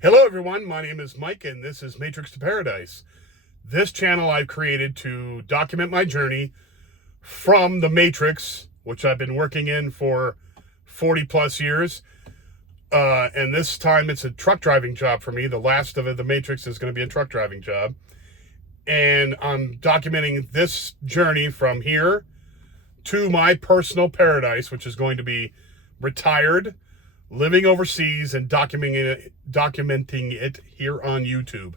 Hello everyone, my name is Mike and this is Matrix to Paradise. This channel I've created to document my journey from the Matrix, which I've been working in for 40 plus years. And this time it's a truck driving job for me. The last of it, the Matrix, is going to be a truck driving job. And I'm documenting this journey from here to my personal paradise, which is going to be retired, living overseas, and documenting it here on YouTube.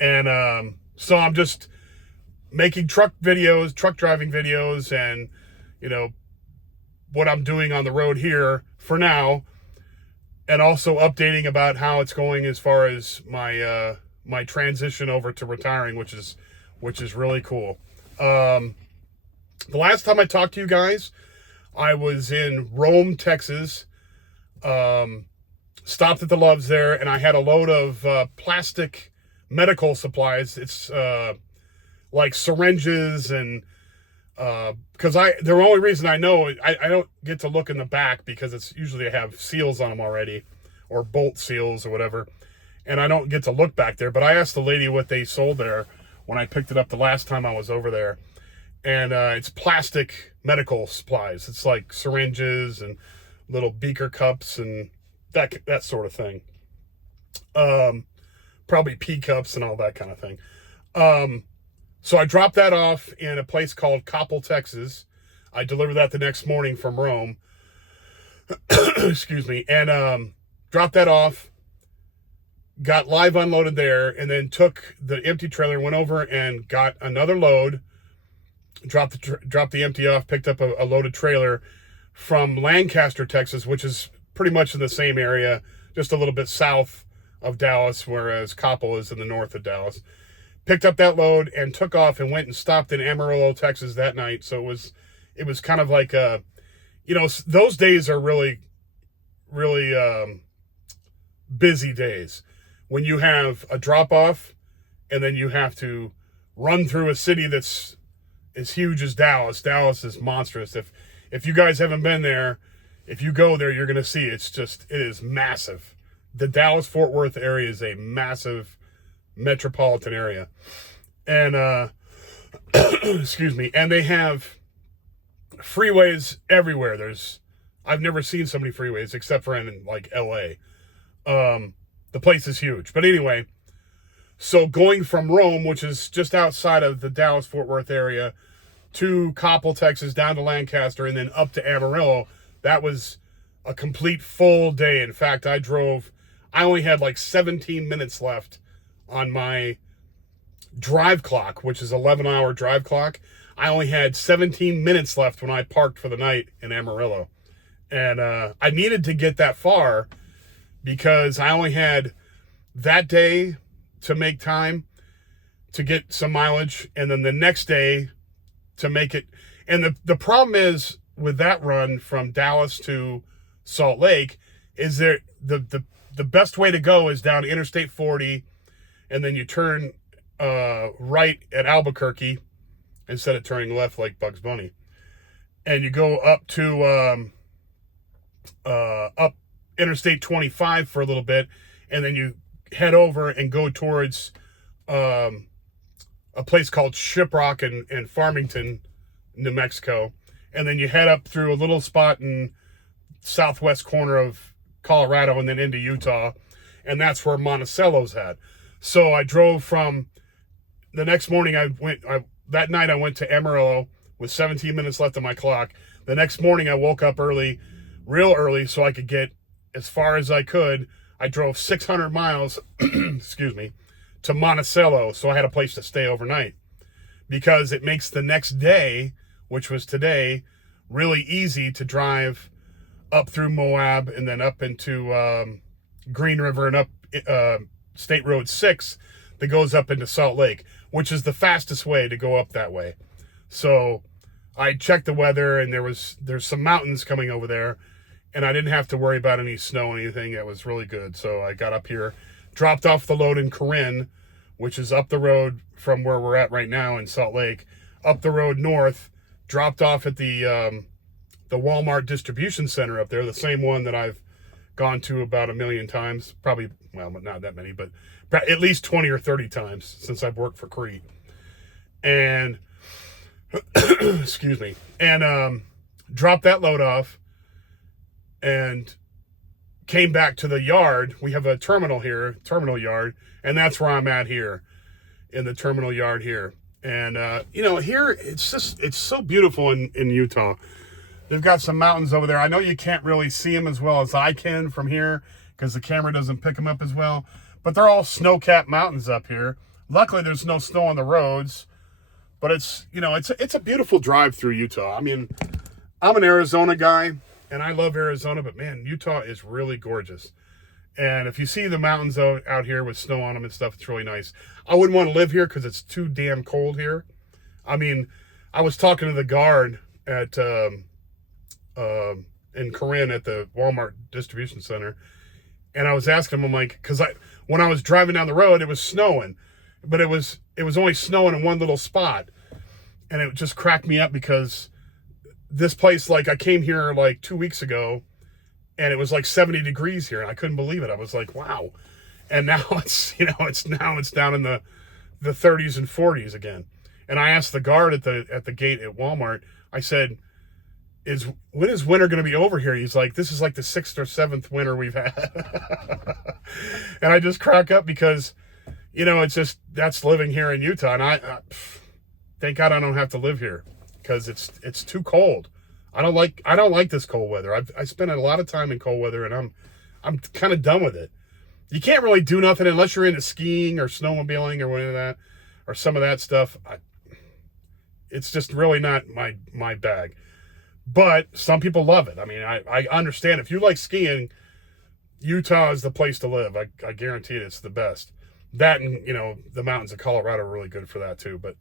And so I'm just making truck driving videos, and what I'm doing on the road here for now, and also updating about how it's going as far as my transition over to retiring, which is really cool. The last time I talked to you guys, I was in Rome, Texas. Stopped at the Loves there, and I had a load of plastic medical supplies. It's like syringes, and because the only reason I know, I don't get to look in the back because it's usually I have seals on them already, or bolt seals or whatever, and I don't get to look back there. But I asked the lady what they sold there when I picked it up the last time I was over there, and it's plastic medical supplies. It's like syringes and little beaker cups and that sort of thing. Probably pea cups and all that kind of thing. So I dropped that off in a place called Coppell, Texas. I delivered that the next morning from Rome. Excuse me. And dropped that off, got live unloaded there, and then took the empty trailer, went over and got another load, dropped the empty off, picked up a loaded trailer from Lancaster, Texas, which is pretty much in the same area, just a little bit south of Dallas, whereas Coppell is in the north of Dallas. Picked up that load and took off and went and stopped in Amarillo, Texas that night. So it was kind of like those days are really, really busy days when you have a drop off and then you have to run through a city that's as huge as Dallas. Dallas is monstrous. If you guys haven't been there, if you go there, you're going to see it is massive. The Dallas-Fort Worth area is a massive metropolitan area. And, excuse me, and they have freeways everywhere. I've never seen so many freeways except for in like LA. The place is huge. But anyway, so going from Rome, which is just outside of the Dallas-Fort Worth area, to Coppell, Texas, down to Lancaster, and then up to Amarillo, that was a complete full day. In fact, I only had like 17 minutes left on my drive clock, which is 11-hour drive clock. I only had 17 minutes left when I parked for the night in Amarillo. And I needed to get that far because I only had that day to make time to get some mileage, and then the next day to make it. And the problem is with that run from Dallas to Salt Lake is there the best way to go is down Interstate 40, and then you turn right at Albuquerque instead of turning left like Bugs Bunny, and you go up to up Interstate 25 for a little bit, and then you head over and go towards a place called Shiprock in Farmington, New Mexico. And then you head up through a little spot in southwest corner of Colorado and then into Utah. And that's where Monticello's at. So I drove from the next morning. That night I went to Amarillo with 17 minutes left on my clock. The next morning I woke up real early, so I could get as far as I could. I drove 600 miles, excuse me, to Monticello, so I had a place to stay overnight, because it makes the next day, which was today, really easy to drive up through Moab and then up into Green River and up State Road 6 that goes up into Salt Lake, which is the fastest way to go up that way. So I checked the weather, and there's some mountains coming over there, and I didn't have to worry about any snow or anything. It was really good. So I got up here, dropped off the load in Corinne, which is up the road from where we're at right now in Salt Lake, up the road north, dropped off at the Walmart distribution center up there, the same one that I've gone to about 1,000,000 times. Probably, well, not that many, but at least 20 or 30 times since I've worked for Crete. And, excuse me, and dropped that load off and came back to the yard. We have a terminal here, terminal yard, and that's where I'm at here, in the terminal yard here. And, here, it's so beautiful in Utah. They've got some mountains over there. I know you can't really see them as well as I can from here because the camera doesn't pick them up as well. But they're all snow-capped mountains up here. Luckily, there's no snow on the roads. But it's a beautiful drive through Utah. I mean, I'm an Arizona guy, and I love Arizona. But, man, Utah is really gorgeous. And if you see the mountains out here with snow on them and stuff, it's really nice. I wouldn't want to live here because it's too damn cold here. I mean, I was talking to the guard at in Corinne at the Walmart distribution center, and I was asking him, I'm like, because when I was driving down the road, it was snowing, but it was only snowing in one little spot, and it just cracked me up because this place, like, I came here like 2 weeks ago, and it was like 70 degrees here, and I couldn't believe it. I was like, wow. And now it's down in the 30s and 40s again. And I asked the guard at the gate at Walmart, I said, when is winter going to be over here? He's like, this is like the 6th or 7th winter we've had. And I just crack up because, it's just, that's living here in Utah. And I thank God I don't have to live here because it's too cold. I don't like this cold weather. I spent a lot of time in cold weather, and I'm kind of done with it. You can't really do nothing unless you're into skiing or snowmobiling or any of that, or some of that stuff. It's just really not my bag. But some people love it. I mean, I understand. If you like skiing, Utah is the place to live. I guarantee it's the best. That and, the mountains of Colorado are really good for that too. But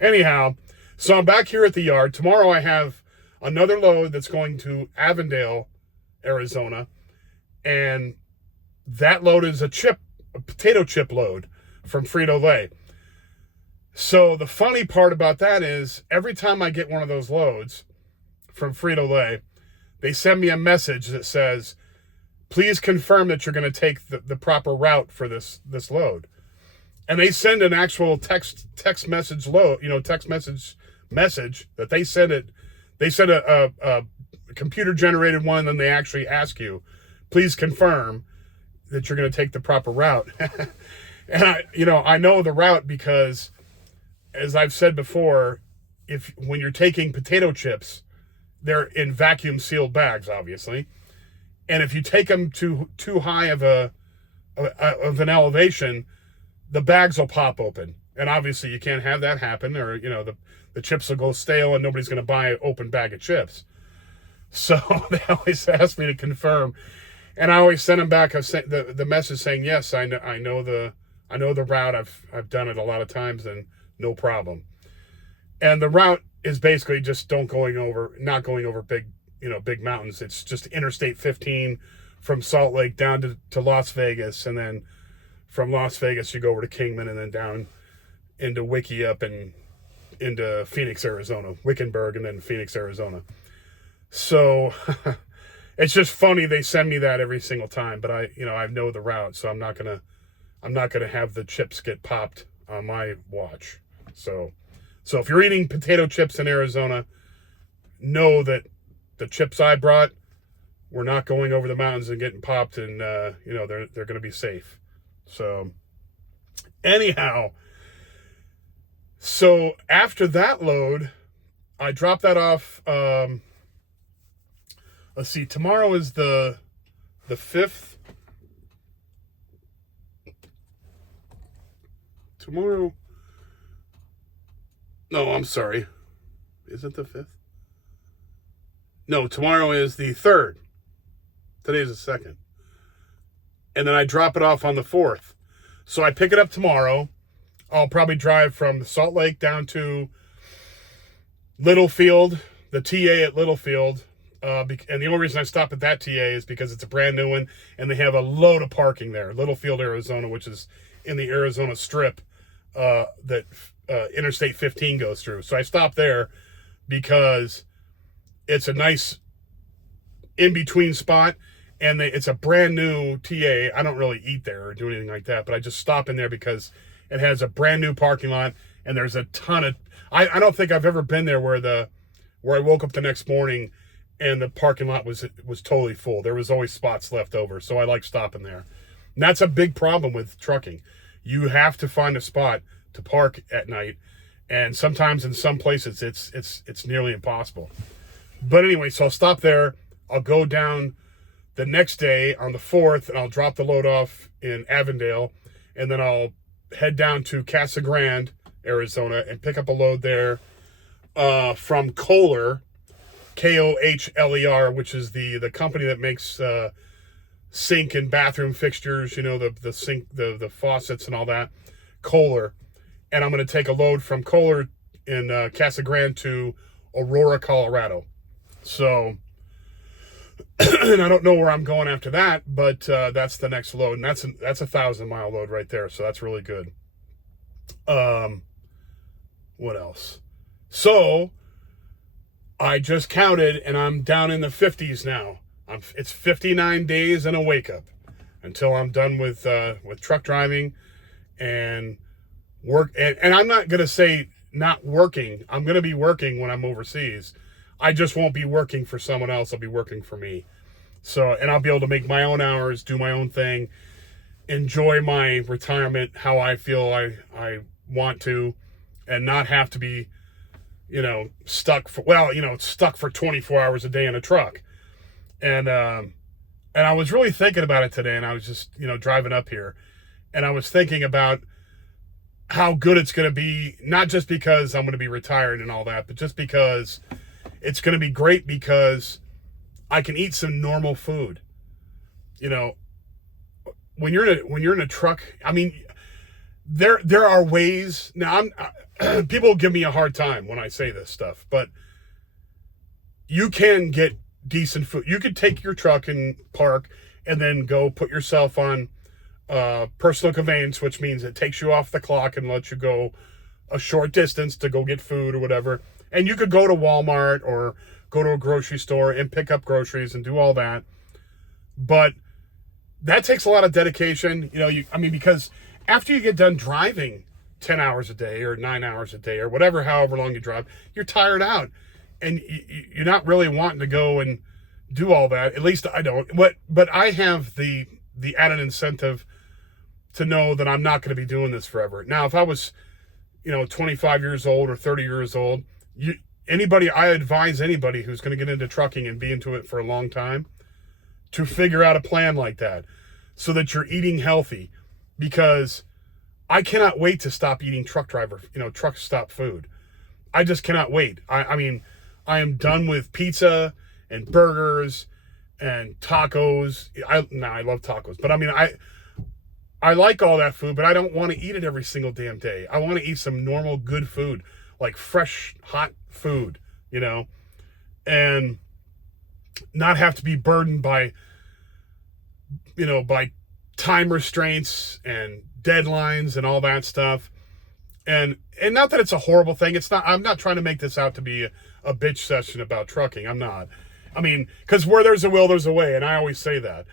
anyhow, so I'm back here at the yard. Tomorrow I have another load that's going to Avondale, Arizona. And that load is a potato chip load from Frito-Lay. So the funny part about that is every time I get one of those loads from Frito-Lay, they send me a message that says, please confirm that you're going to take the proper route for this load. And they send an actual text message load, text message that they send it. They send a computer generated one, and then they actually ask you, please confirm that you're going to take the proper route. And I know the route because, as I've said before, when you're taking potato chips, they're in vacuum sealed bags, obviously. And if you take them too high of an elevation, the bags will pop open. And obviously you can't have that happen, or, the chips will go stale and nobody's going to buy an open bag of chips. So they always ask me to confirm. And I always send them back the message saying, yes, I know the route. I've done it a lot of times and no problem. And the route is basically just not going over big mountains. It's just Interstate 15 from Salt Lake down to Las Vegas. And then from Las Vegas, you go over to Kingman and then down into Wickiup and into Phoenix, Arizona, Wickenburg, and then Phoenix, Arizona. So it's just funny. They send me that every single time, but I know the route, so I'm not going to have the chips get popped on my watch. So if you're eating potato chips in Arizona, know that the chips I brought, we're not going over the mountains and getting popped, and they're going to be safe. So anyhow, so after that load, I dropped that off. Let's see, tomorrow is the 5th. Tomorrow. No, I'm sorry. Is it the 5th? No, tomorrow is the 3rd. Today's the 2nd. And then I drop it off on the 4th. So I pick it up tomorrow. I'll probably drive from Salt Lake down to Littlefield, the TA at Littlefield. And the only reason I stop at that TA is because it's a brand new one, and they have a load of parking there. Littlefield, Arizona, which is in the Arizona Strip that Interstate 15 goes through. So I stop there because it's a nice in-between spot, and it's a brand new TA. I don't really eat there or do anything like that, but I just stop in there because it has a brand new parking lot, and there's a ton of. I don't think I've ever been there where I woke up the next morning and the parking lot was totally full. There was always spots left over, so I like stopping there. And that's a big problem with trucking. You have to find a spot to park at night, and sometimes in some places it's nearly impossible. But anyway, so I'll stop there. I'll go down the next day on the 4th, and I'll drop the load off in Avondale, and then I'll head down to Casa Grande, Arizona, and pick up a load there from Kohler, Kohler, which is the company that makes sink and bathroom fixtures, the sink, the faucets and all that, Kohler. And I'm going to take a load from Kohler in Casa Grande to Aurora, Colorado. So, and I don't know where I'm going after that, but that's the next load, and that's a 1,000-mile load right there. So that's really good. What else? So I just counted, and I'm down in the 50s now. It's 59 days and a wake up until I'm done with truck driving and work. And I'm not gonna say not working. I'm gonna be working when I'm overseas. I just won't be working for someone else. I'll be working for me. So, and I'll be able to make my own hours, do my own thing, enjoy my retirement how I feel I want to, and not have to be, stuck for 24 hours a day in a truck. And I was really thinking about it today, and I was just, driving up here, and I was thinking about how good it's going to be, not just because I'm going to be retired and all that, but just because it's going to be great because I can eat some normal food. When you're in a truck, I mean, there are ways. Now, people give me a hard time when I say this stuff, but you can get decent food. You could take your truck and park and then go put yourself on personal conveyance, which means it takes you off the clock and lets you go a short distance to go get food or whatever. And you could go to Walmart or go to a grocery store and pick up groceries and do all that. But that takes a lot of dedication, because after you get done driving 10 hours a day or 9 hours a day or however long you drive, you're tired out. And you're not really wanting to go and do all that. At least I don't. But I have the added incentive to know that I'm not going to be doing this forever. Now, if I was, 25 years old or 30 years old, I advise anybody who's going to get into trucking and be into it for a long time to figure out a plan like that so that you're eating healthy, because I cannot wait to stop eating truck stop food. I just cannot wait. I mean, I am done with pizza and burgers and tacos. I love tacos, but I mean, I like all that food, but I don't want to eat it every single damn day. I want to eat some normal, good food, like fresh, hot food, and not have to be burdened by time restraints and deadlines and all that stuff. And not that it's a horrible thing. It's not. I'm not trying to make this out to be a bitch session about trucking. I'm not. I mean, because where there's a will, there's a way, and I always say that.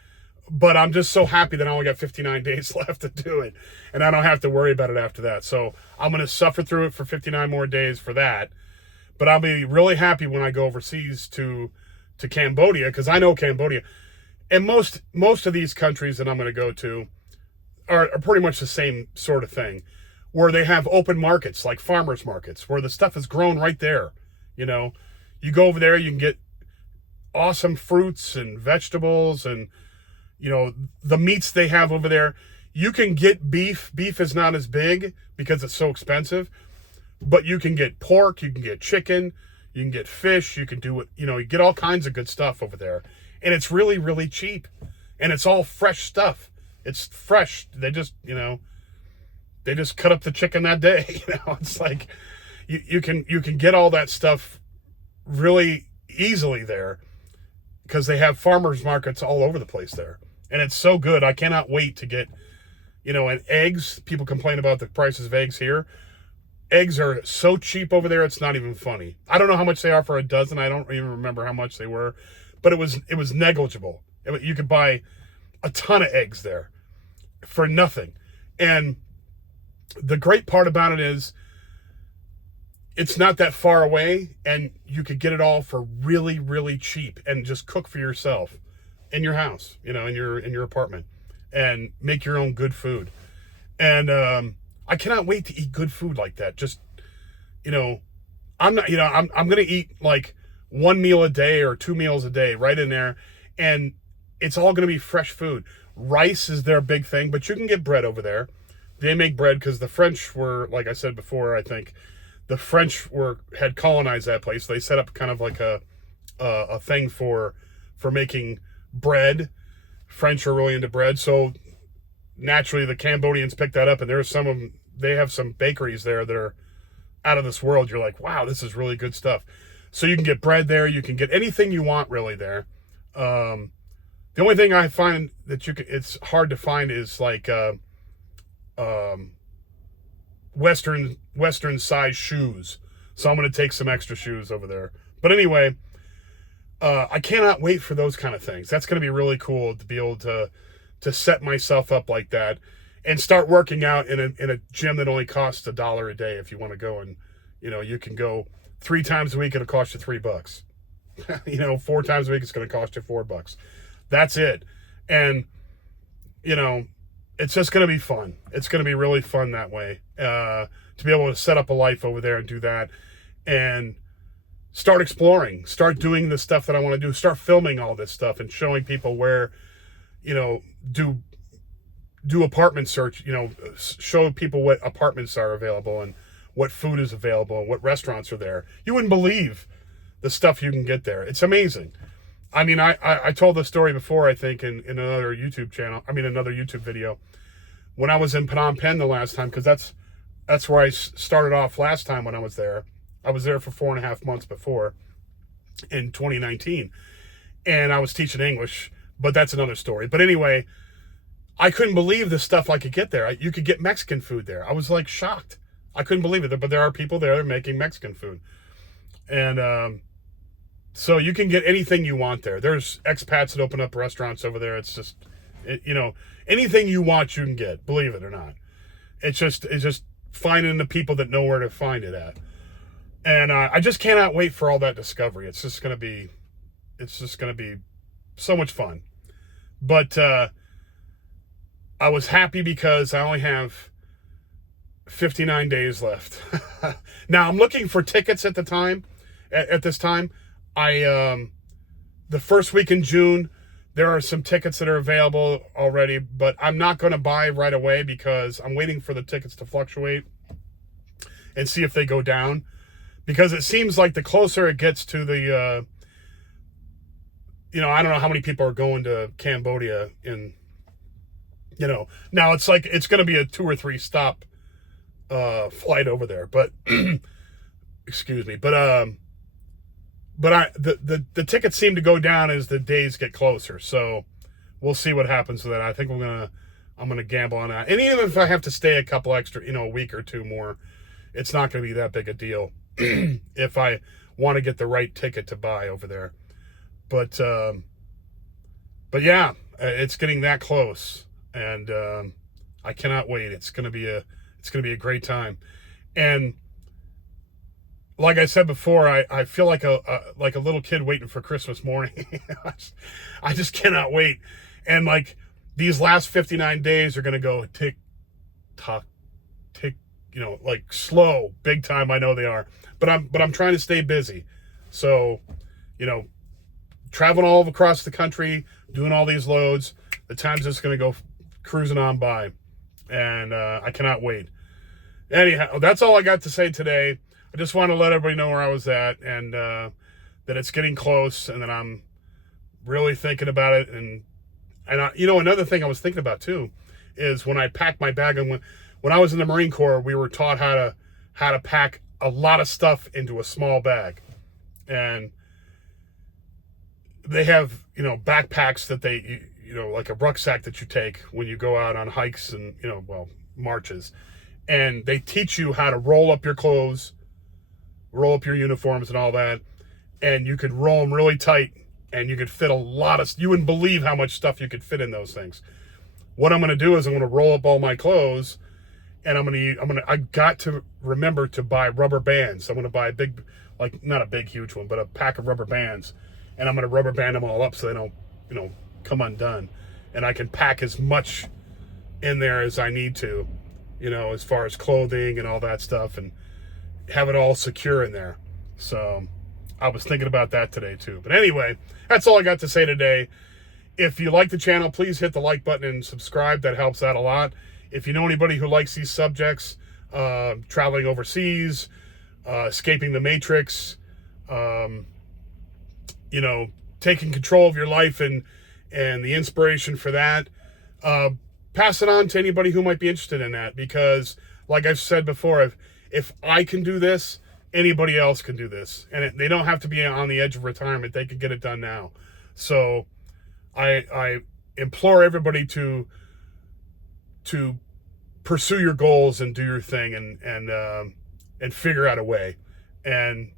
But I'm just so happy that I only got 59 days left to do it, and I don't have to worry about it after that. So I'm going to suffer through it for 59 more days for that. But I'll be really happy when I go overseas to Cambodia, because I know Cambodia. And most of these countries that I'm going to go to are pretty much the same sort of thing, where they have open markets, like farmers markets, where the stuff is grown right there. You go over there, you can get awesome fruits and vegetables and, the meats they have over there. You can get beef. Beef is not as big because it's so expensive, but you can get pork, you can get chicken, you can get fish, you can do it, you get all kinds of good stuff over there. And it's really, really cheap. And it's all fresh stuff. It's fresh. They just, they just cut up the chicken that day. It's like you can get all that stuff really easily there because they have farmers markets all over the place there. And it's so good. I cannot wait to get, and eggs. People complain about the prices of eggs here. Eggs are so cheap over there, it's not even funny. I don't know how much they are for a dozen. I don't even remember how much they were, but it was negligible. You could buy a ton of eggs there for nothing. And the great part about it is it's not that far away, and you could get it all for really, really cheap and just cook for yourself in your house, in your apartment, and make your own good food. And I cannot wait to eat good food like that. Just, I'm not, I'm going to eat like one meal a day or 2 meals a day right in there. And it's all going to be fresh food. Rice is their big thing, but you can get bread over there. They make bread because the French were, like I said before, I think the French had colonized that place. They set up kind of like a thing for making bread. French are really into bread. So naturally the Cambodians picked that up, and there's some of them, they have some bakeries there that are out of this world. You're like, wow, this is really good stuff. So you can get bread there. You can get anything you want really there. The only thing I find that it's hard to find is like Western size shoes. So I'm going to take some extra shoes over there. But anyway, I cannot wait for those kind of things. That's going to be really cool to be able to set myself up like that and start working out in a gym that only costs $1 a day. If you want to go, and you can go 3 times a week, it'll cost you $3. 4 times a week, it's going to cost you $4. That's it. And it's just going to be fun. It's going to be really fun that way, to be able to set up a life over there and do that, and start exploring, start doing the stuff that I want to do, start filming all this stuff and showing people where, do apartment search, show people what apartments are available and what food is available and what restaurants are there. You wouldn't believe the stuff you can get there. It's amazing. I mean, I told the story before, I think, in another YouTube channel. I mean, another YouTube video. When I was in Phnom Penh the last time, because that's where I started off last time when I was there. I was there for 4.5 months before, in 2019. And I was teaching English, but that's another story. But anyway, I couldn't believe the stuff I could get there. You could get Mexican food there. I was like shocked. I couldn't believe it. But there are people there making Mexican food. And so you can get anything you want there. There's expats that open up restaurants over there. It's just, anything you want, you can get, believe it or not. It's just finding the people that know where to find it at. And I just cannot wait for all that discovery. It's just going to be so much fun. But I was happy because I only have 59 days left. Now I'm looking for tickets at the time. At this time, the first week in June, there are some tickets that are available already, but I'm not going to buy right away because I'm waiting for the tickets to fluctuate and see if they go down. Because it seems like the closer it gets to the, I don't know how many people are going to Cambodia now it's like, it's going to be a 2 or 3 stop flight over there, but excuse me. But the tickets seem to go down as the days get closer. So we'll see what happens with that. I think I'm going to gamble on that. And even if I have to stay a couple extra, a week or 2 more, it's not going to be that big a deal if I want to get the right ticket to buy over there. But yeah, it's getting that close, and I cannot wait. It's going to be a great time. And like I said before, I feel like a little kid waiting for Christmas morning. I just cannot wait. And like these last 59 days are going to go tick tock, tick, like slow, big time. I know they are, but I'm trying to stay busy. So, traveling all across the country, doing all these loads, the time's just going to go cruising on by, and I cannot wait. Anyhow, that's all I got to say today. I just want to let everybody know where I was at, and that it's getting close, and that I'm really thinking about it. And another thing I was thinking about too is when I packed my bag, and when I was in the Marine Corps, we were taught how to pack a lot of stuff into a small bag, and they have backpacks that they like a rucksack that you take when you go out on hikes and marches, and they teach you how to roll up your clothes, roll up your uniforms and all that, and you could roll them really tight and you could fit a lot of, you wouldn't believe how much stuff you could fit in those things. What I'm going to do is I'm going to roll up all my clothes, and I got to remember to buy rubber bands. I'm going to buy a big, like, not a big, huge one, but a pack of rubber bands, and I'm going to rubber band them all up so they don't, come undone. And I can pack as much in there as I need to, as far as clothing and all that stuff, and have it all secure in there. So I was thinking about that today too. But anyway, that's all I got to say today. If you like the channel, please hit the like button and subscribe. That helps out a lot. If you know anybody who likes these subjects, traveling overseas, escaping the matrix, taking control of your life and the inspiration for that, pass it on to anybody who might be interested in that. Because like I've said before, if I can do this, anybody else can do this. And they don't have to be on the edge of retirement. They can get it done now. So I implore everybody to pursue your goals and do your thing and figure out a way. And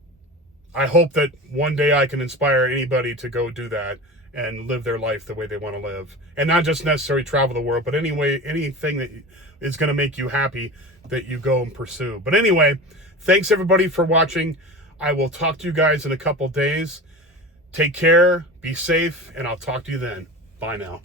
I hope that one day I can inspire anybody to go do that and live their life the way they want to live, and not just necessarily travel the world, but anything that is going to make you happy, that you go and pursue. But anyway, thanks everybody for watching. I will talk to you guys in a couple days. Take care, be safe, and I'll talk to you then. Bye now.